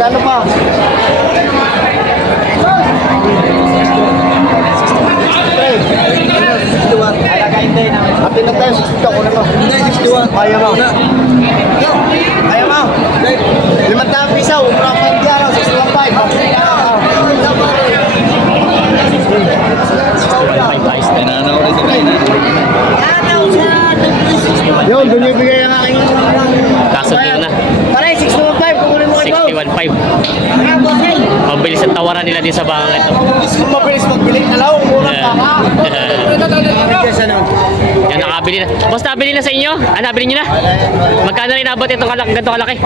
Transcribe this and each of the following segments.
Magkano pa? Hati na tayo, 60 ako na mo. Hindi, 61. Kaya mo. Kaya mo. 5 pisaw, umrang pandiyan, 61.5. 61.5 guys. Tinanaw rin sila yun. Yun, binibigay ang aking... Kaso din na. Pare, 61.5, kukunin mo kayo. 61.5. Mabilis ang tawaran nila din sa bakang ito. Mabilis magbili, alaw, murang baka. Yan, nakabili na. Boss, nabili na sa inyo? Ah, nabili nyo na? Magkano rin nabot itong ganito kalaki?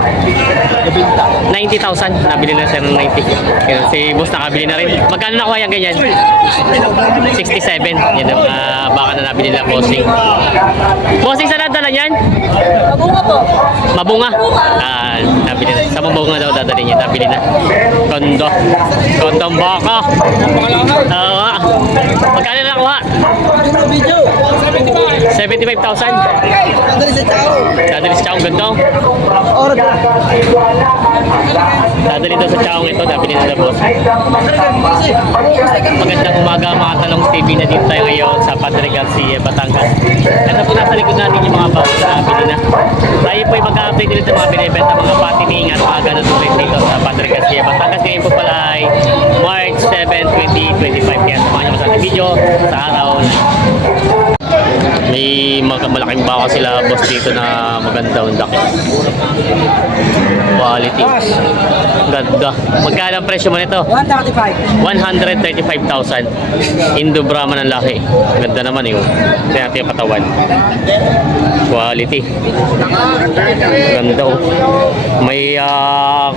90,000. Nabili na siya ng 90. Yan, si boss nakabili na rin. Magkano nakuha yan ganyan? 67. Yan ang baka na nabili nila, bossing. Bossing, saan dala yan? Mabunga po. Mabunga? Ah, nabili na. Sa mabunga daw dadali niya. Nabili na. Kondo. Kondong baka. Oo. Magkano na nakuha? Video. 75,000. Dadali sa tao. Dadali sa Chaong ganito. Order. Dadali daw sa Chaong ito. Nabili na boss. Magandang umaga mga Talong TV na dito tayo ngayon sa Padre Garcia, Batangas. Ito po nasa likod natin yung mga bawas na nabili na. Tayo po ay mag-update dito sa mga binibenta, mga patining at mga ganun ulit dito sa Padre Garcia, Batangas. Ngayon po pala ay March 7, 2025. Kaya samahan nyo sa ating video sa araw na may malaking baka sila boss dito na maganda ang laki. Quality. Ganda. Magkano ang presyo mo nito? 135. 135,000. Indo Brahman ang laki. Ganda naman yun. Kaya natin yung katawan. Quality. Ganda oh. May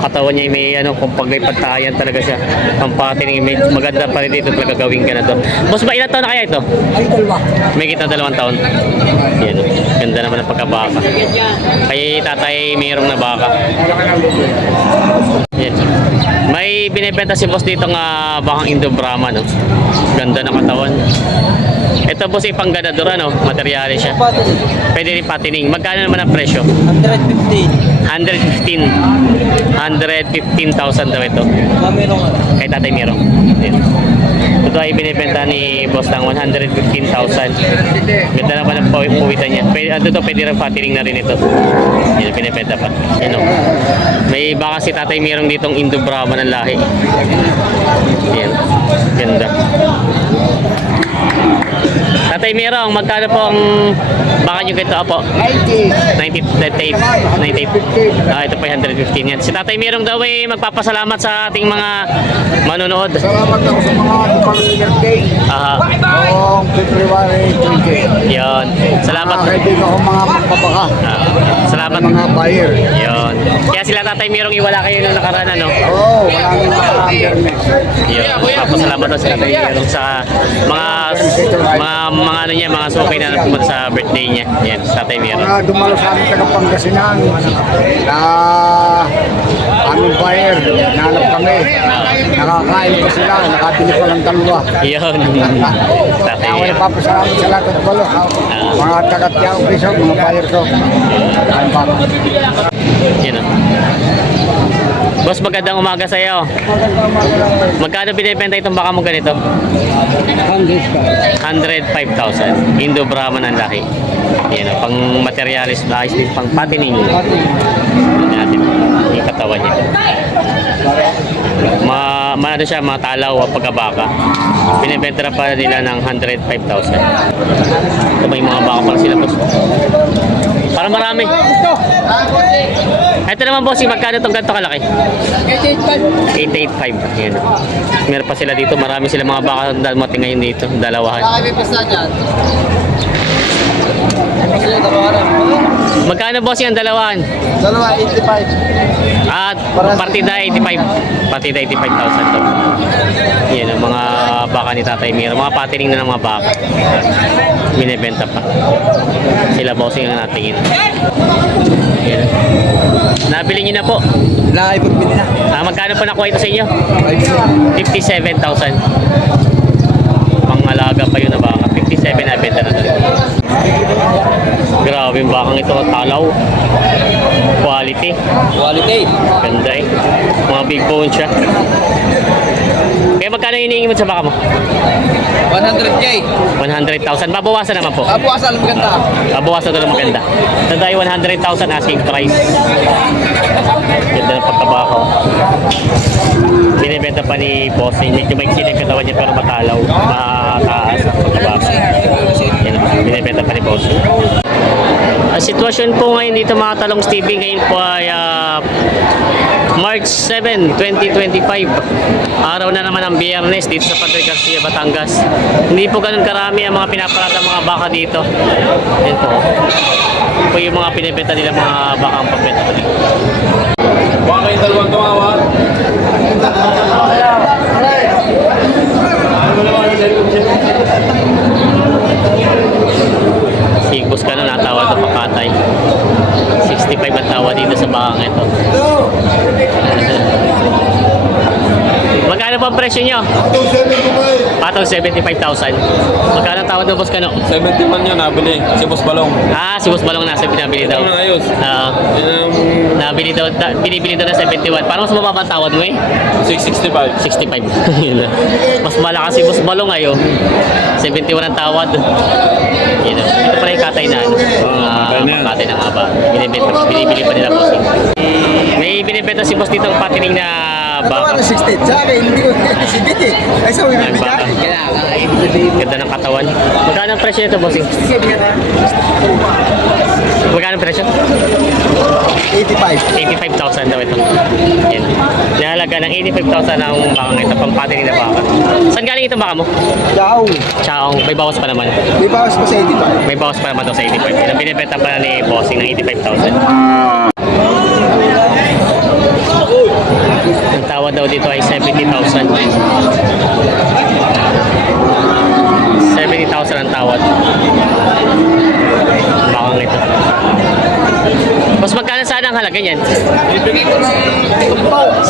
katawan niya, may ano, kung pagpagtayan talaga siya. Ang patin, maganda pa rin dito talaga gawin ka na to. Boss, ba ilan taon na kaya ito? Ay, dalawa. May kita 2 taon. Yan. Ganda naman ang pagkabaka. Kaya tatay mayroong na baka. Yan. May binibenta si boss dito nga bakang Indo Brahman. No? Ganda ng katawan. Ito boss ay pangganador, ano? Materyales siya. Pwede rin patining. Magkano naman ang presyo? 115. 115,000 daw ito. Mamirong. Kay tatay Mirong. Yan. Ito ay binibenta ni boss ng 115,000. Ganda naman ang puwitan niya. Pwede rin patining na rin ito. Yan, binibenta pa. Yan o. May baka si tatay Mirong ditong Indo Brahman ang lahi. Yan. Ganda. Tatay Mirong, magkano po ang baka nyo kito po? 98. Ito pa 115 yan. Si Tatay Mirong daw ay magpapasalamat sa ating mga manonood. Salamat ako sa mga Department Day. Aha. Noong February 20. Yon. Salamat. Mga kaibigan ko mga magpapaka. Salamat. Mga buyer. Yon. Kaya sila Tatay Mirong iwala kayo nung nakaraan, ano? Oo, maraming mga undermix. Yon. Papasalamat daw si Tatay Mirong sa mga ano niya, mga sukay na pumunta sa birthday niya. Yan, Tatay Mirong. Mga dumalo sa aming taga-Pangasinan na aming buyer, nanap kami. Nakakain ko sila, nakabili ko ng dalawa. Yon. Tatay Ako Mirong. napapasalamat sa lahat ng balo. Mga taga-Tiao Piso, mga buyer ko. Ang baka. Yan o. Boss, magandang umaga sa iyo. Magkano binibenta itong baka mo ganito? 105,000. Indo Brahman ang laki. Yan o, pang materialis, ayos din, pang patining. Yan natin, yung katawan niya. Ano siya, matalaw ang pagkabaka. Binibenta na pa nila ng 105,000. Ito may mga baka pala sila, boss. Parang marami. Ito naman, boss, magkano itong ganito kalaki? 885. Yan. Meron pa sila dito. Marami sila mga baka dalmating ngayon dito. Dalawahan. Magkano, boss, yung dalawahan? Dalawa, 85. At partida 85. Partida 85,000 to. Yan ang mga baka ni Tatay Miro. Mga patining na ng mga baka. Binibenta pa. Sila bossing ang natingin. Yan. Nabili nyo na po. Naipagbili na. Magkano pa nakuha ito sa inyo? 57,000. Pangalaga pa yun na baka. 57,000. 77 na benta na doon. Grabe yung bakang ito, talaw. Quality. Quality. Ganda eh. Mga big bone siya. Kaya magkano hinihingi mo sa baka mo? 100K. 100,000. Babawasan naman po. Bukas alam maganda. Babawasan doon maganda. Tanda yung 100,000 asking price. Ganda ng pagkabako. Binibenta pa ni Bossing. Medyo maiksi na yung katawan niya pero matalaw. Mataas ang pagkabako. Yan, binibenta pa ni Bossing. Ang sitwasyon po ngayon dito mga talong TV ngayon po ay March 7, 2025. Araw na naman ang Biyernes dito sa Padre Garcia, Batangas. Hindi po ganun karami ang mga pinaparada mga baka dito. Yan po. Ito po yung mga pinibenta nila mga baka ang pagbenta ko dito. Baka yung dalawang tumawag. Sigbos ka na natawa ito pakatay. 65 ang tawa dito sa bakang ito. Magkano pa ang presyo nyo? Patong 75,000. Magkano ang tawad mo, Boss Kano? 71 yun, nabili. Si Boss Balong. Si Boss Balong nasa binabili daw. Ano na ayos? Nabili daw, binibili daw na 71. Parang mas mababa ang tawad mo eh. 665. 65. Yun na. Mas malakas si Boss Balong ngayon. 71 ang tawad. Yun na. Ito pala yung katay na ano. Mga katay na nga ba. Binibili pa nila Boss. May binibenta si Boss dito ang patining na baka. 60. Sabi, hindi ko sibit eh. Ay, so, Ang baka. Ganda ng katawan. Magkano ang presyo nito, Bossing? Magkano ang presyo? 85. 85,000 daw ito. Yan. Nahalaga ng 85,000 ang bakang ito, pampatining na baka. Saan galing itong baka mo? Daw. Chaong, may bawas pa naman. May bawas pa sa 85. May bawas pa naman daw sa 85. Yan ang binibenta pa na ni Bossing ng 85,000. Ang tawad daw dito ay 70,000. 70,000 ang tawad. Bakang ito. Mas magkano sana ang halaga niyan? 70.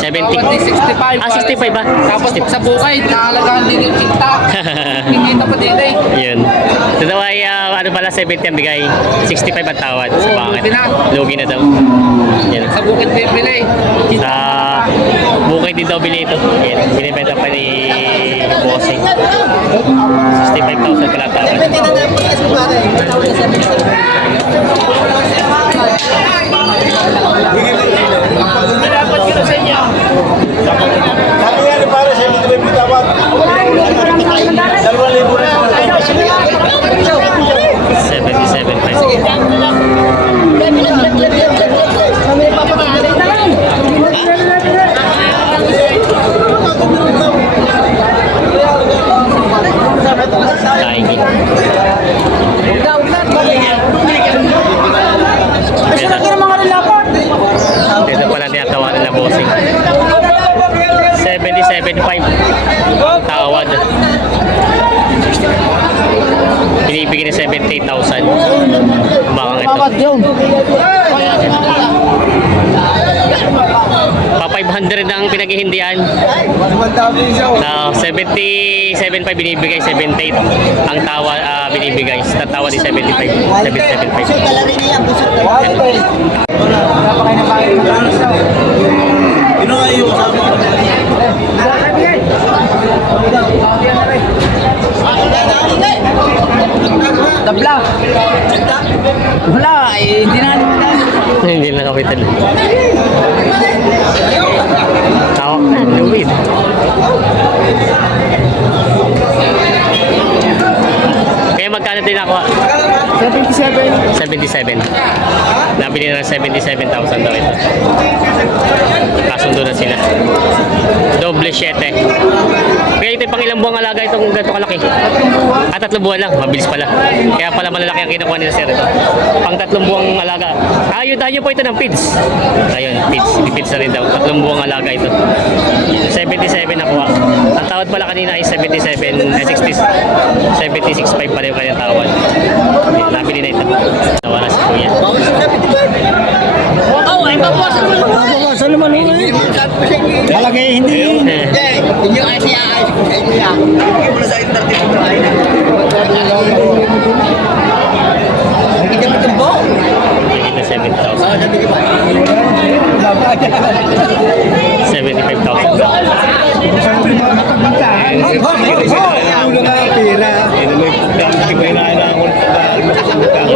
65. 65 ba? Tapos sa bukay, nakalagaan din yung tiktak. Hindi na pa din eh. Yun. Ito daw ay ano pala 70 ang bigay. 65 ang tawad sa bakang ito. Lugi na daw. Yan. Sa bukid bibili. Sa bukay din daw bili ito. Yan. Binibenta pa ni Bossing. 65,000 pala tawad. Ito pala tinatawanan na Bossing. 77.5 ang tawad. Binibigyan ni 78,000. Bakang ito. Pa 500 ang pinaghihindihan. 77.5 binibigay, 78 ang tawa binibigay. Ang tawa di 75. 77.5. Tabla. Wala, hindi na Hindi na kapitan. Tawak na, luwid. Kaya magkano din ako? 77. Nabili na ng 77,000 daw ito. Kasundo na sila. Doble 7. Kaya ito pang ilang buwang alaga itong ganito kalaki. 3 buwan lang. Mabilis pala. Kaya pala malalaki ang kinukuha nila sir ito. Pang 3 buwang alaga. Ayun po ito ng feeds. Ayun, feeds. Feeds na rin daw. 3 buwang alaga ito. 77 nakuha. Ang tawad pala kanina ay 76.5 pala yung kanyang tawad. Nabili na ito. Nawala si Kuya. ay babawasan mo naman. Babawasan naman mo eh. Talagay hindi yun. Hindi ay siya ay. Hindi mo na sa internet. Ulo na ang pera.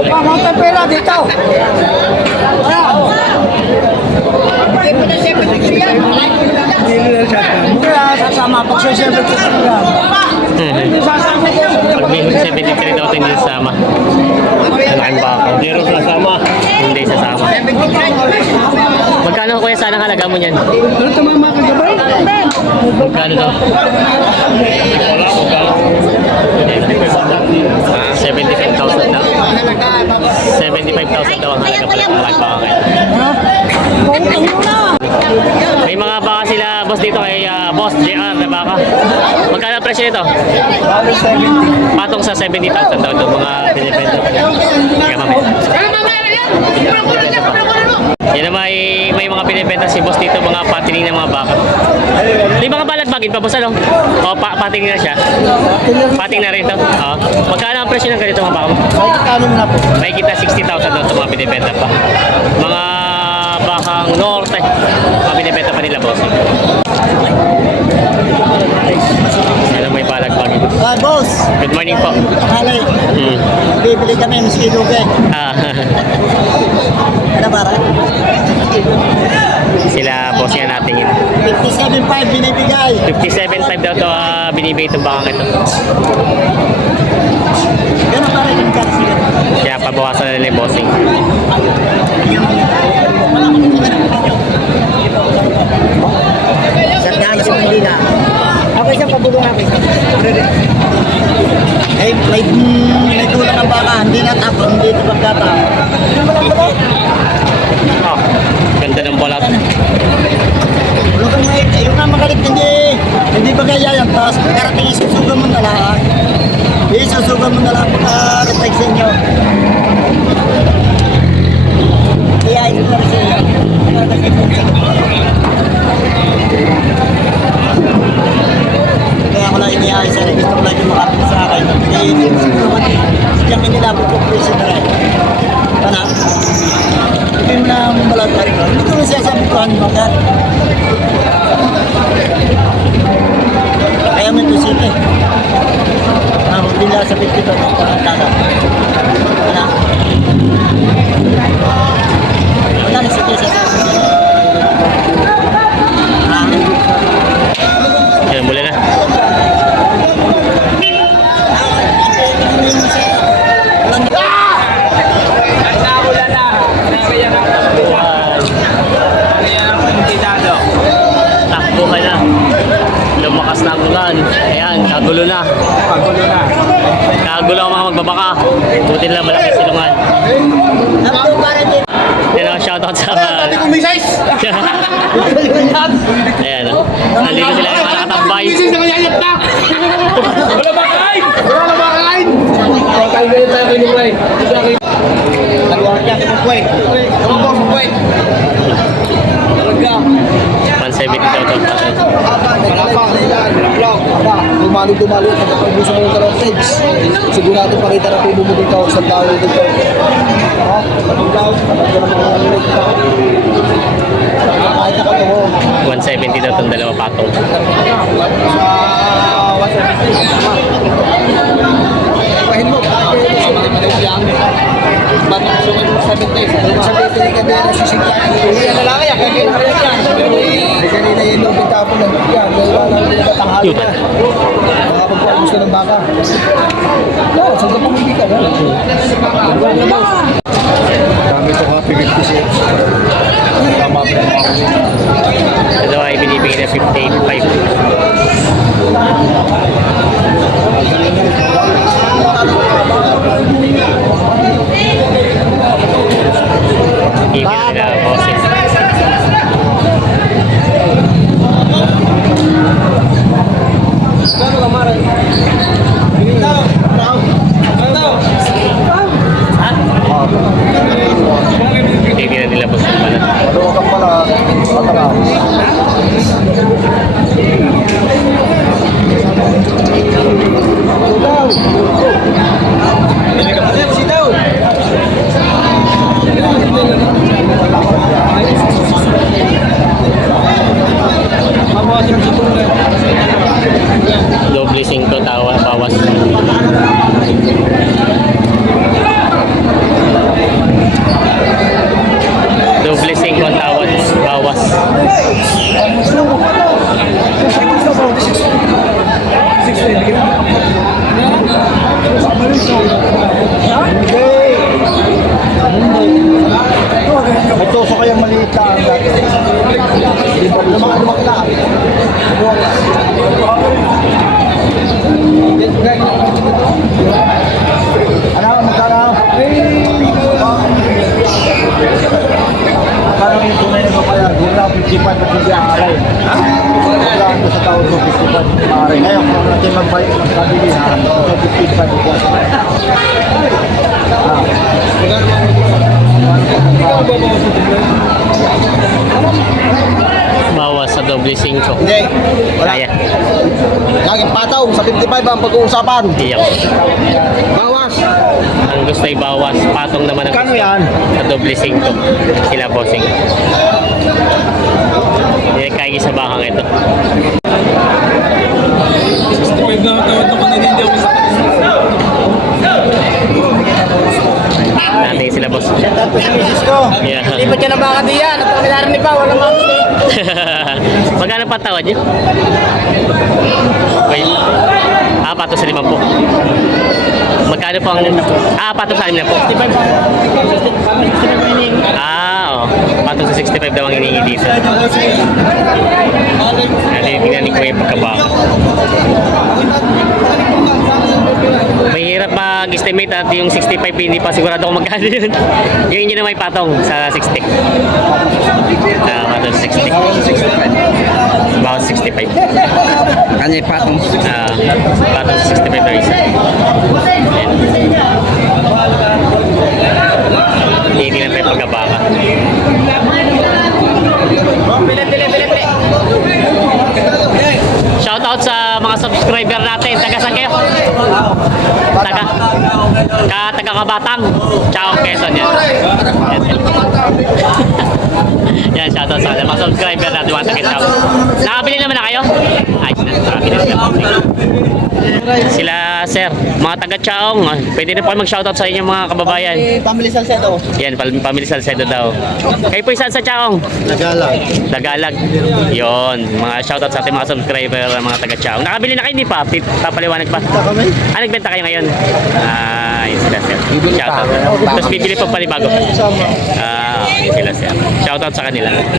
Mga pera dito. Kaya sasama pag sa 70 lang. Pag may 73 daw hindi sasama. Malaking baka. Zero sa sama. Hindi sasama. Magkano kuya sana halaga mo niyan? Ano tumama ka gabay? Magkano daw? 75,000 daw. 75,000 daw ang halaga pala ng malaking baka ngayon. May mga baka sila boss dito kay boss JR na baka. Magkano ang presyo nito? Patong sa 70,000 daw ito mga binibenta. Kaya mamaya. Yan na may mga binibenta si boss dito, mga patining ng mga baka. May mga balagbagin pa boss ano? O pating na siya? Pating na rin ito? Oo. Magkano ang presyo ng ganito mga baka mo? May kita 60,000 daw ito mga binibenta pa. Mga bakang norte, mga binibenta pa nila boss. Yan ang may balagbagin. Boss, Good morning po. halay. Bibili kami, miski lugi. Ah, Ano ba? sila boss yan natin yun. 57.5 binibigay. 57.5 daw ito binibigay itong bakang ito. Ganun pa rin yung kasi. Kaya pabawasan na nila yung bossing. Sa Talas, Manila. Okay, sa pabulong ako. May tulang ang baka, hindi natapon, hindi ito pagkatapon. Oh, ganda ng balat. Yung nga magalit, hindi ba kaya yan? Tapos pagkarating isusugan mo na lang. Isusugan mo na lang pagkarating sa inyo. Kaya ito na rin sa inyo. Kaya ako lang iniayos sa rin. Gusto ko lang yung makapit sa akin. Hindi siya kinilabot ko po siya na rin. Ano? Hindi mo na mabalag pa rin. Hindi ko na siya sabi ko ano mga. Kaya mo ito siya eh. Bila sa 50 ito. Ano? Wala na siya sa sabi. Yan, mula na. Takbo ka na. Lumakas na ang ulan. Ayan, kagulo na. Kagulo ang mga magbabaka. Buti nila malaki silungan. Yan ang shoutout sa Dati ko may size. ayan, nandito sila yung mga nakatambay. Ising na kayayat na. Wala ba kain? Wala ba kain? Kain na tayo kay Lukway. Dalawa niya kay Lukway. Ano ba Lukway? Talaga. 170 daw ito. Wala pa. Tumalo. Pagkakalbuso mo ng dalawang stage. Sigurado pakita na tubo mo dito sa tao dito. Ha? Pagkakalbuso. Kahit na kato. 170 daw itong dalawa patong. Pahin mo. Ba't sumunod mo sa 70? Sa 70 ka din ang sisigyan. Hindi yan lalaki yan. Kaya kinakalit yan. Hindi kanina yung lubig tapon ng yan. Dalawa lang din natanghali Yun. na. Makapagpuan gusto ng baka. Yan, saan ka pumili ka? Dami ito happy 56. Tama po yung mga Ito ay binibigay na 58.5. Ibig nila bossing. Ibig nila bossing pala. Maluwag ka pala. Matara. Lumak na. Ano, magkano? Parang yung tunay na kaya, gula 55 at hindi ang aray. Gula ko sa taon ko 55 at aray. Ngayon, kung natin magbayad ng kabilihan, so 55 ko. Bawas sa doble 5. Hindi. Wala. Kaya. Laging pataw. Sa 55 ang pag-uusapan. Iyak. Bawas. Ang gusto ay bawas. Patong naman ang Kano gusto. yan? Sa doble 5. Sila bossing. Hindi kaya sa bakang ito. 65 lang ang tawad na kanina, hindi ako Natin sila boss. Tapos sa misis ko. Yeah. Lipat ka na baka diyan. At kami narinig pa. Walang mga Magkano pa tawad niyo? Wait. Pato sa 50. Magkano po ang... pato sa 60 po. 65 pa. 65 pa hinihingi. Oo. Pato sa 65 daw ang hinihingi dito. Tingnan ni Kuya pagkabaka. Mahirap mag-estimate at yung 65 hindi pa sigurado kung magkano yun. Yung inyo na may patong sa 60. Patong sa 60. Bawat 65. Kanya patong. Patong sa 65 na isa. Ayan. Hindi na tayo pagkabaka. Shoutout sa mga subscriber natin. Taga saan kayo? Taga Kabatang. Ciao, Quezon yan. Yan, shoutout sa mga subscriber natin. Mga taga Ciao. Nakabili naman na kayo? Ayos na. Nakabili na sila, sir. Mga taga Chaong. Pwede na po kayo mag-shoutout sa inyong mga kababayan. Family Salcedo. Yan, Pamilya Salcedo daw. Kayo po saan sa Chaong? Nagalag. Tagalag. Yon, mga shoutout sa ating mga subscriber, mga taga Chaong. Nakabili na kayo, hindi pa? Papaliwanag pa. Kami? Nagbenta kayo ngayon? Yun sila, sir. Shoutout. Tapos bibili pa panibago. Yun sila, sir. Shoutout sa kanila.